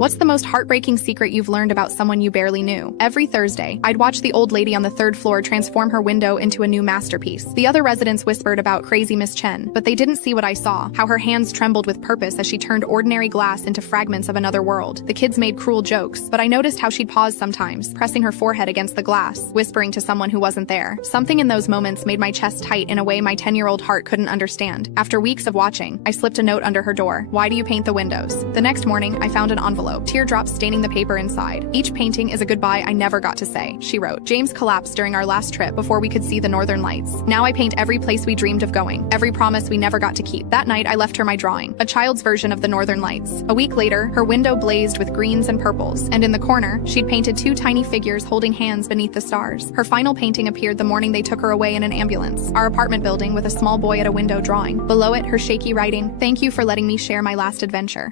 What's the most heartbreaking secret you've learned about someone you barely knew? Every Thursday, I'd watch the old lady on the third floor transform her window into a new masterpiece. The other residents whispered about crazy Miss Chen, but they didn't see what I saw, how her hands trembled with purpose as she turned ordinary glass into fragments of another world. The kids made cruel jokes, but I noticed how she'd pause sometimes, pressing her forehead against the glass, whispering to someone who wasn't there. Something in those moments made my chest tight in a way my 10-year-old heart couldn't understand. After weeks of watching, I slipped a note under her door. Why do you paint the windows? The next morning, I found an envelope, teardrops staining the paper inside. Each painting is a goodbye I never got to say, she wrote. James collapsed during our last trip before we could see the northern lights. Now I paint every place we dreamed of going, every promise we never got to keep. That night, I left her my drawing, a child's version of the northern lights. A week later, her window blazed with greens and purples, and in the corner, she'd painted two tiny figures holding hands beneath the stars. Her final painting appeared the morning they took her away in an ambulance. Our apartment building with a small boy at a window drawing. Below it, her shaky writing, "Thank you for letting me share my last adventure."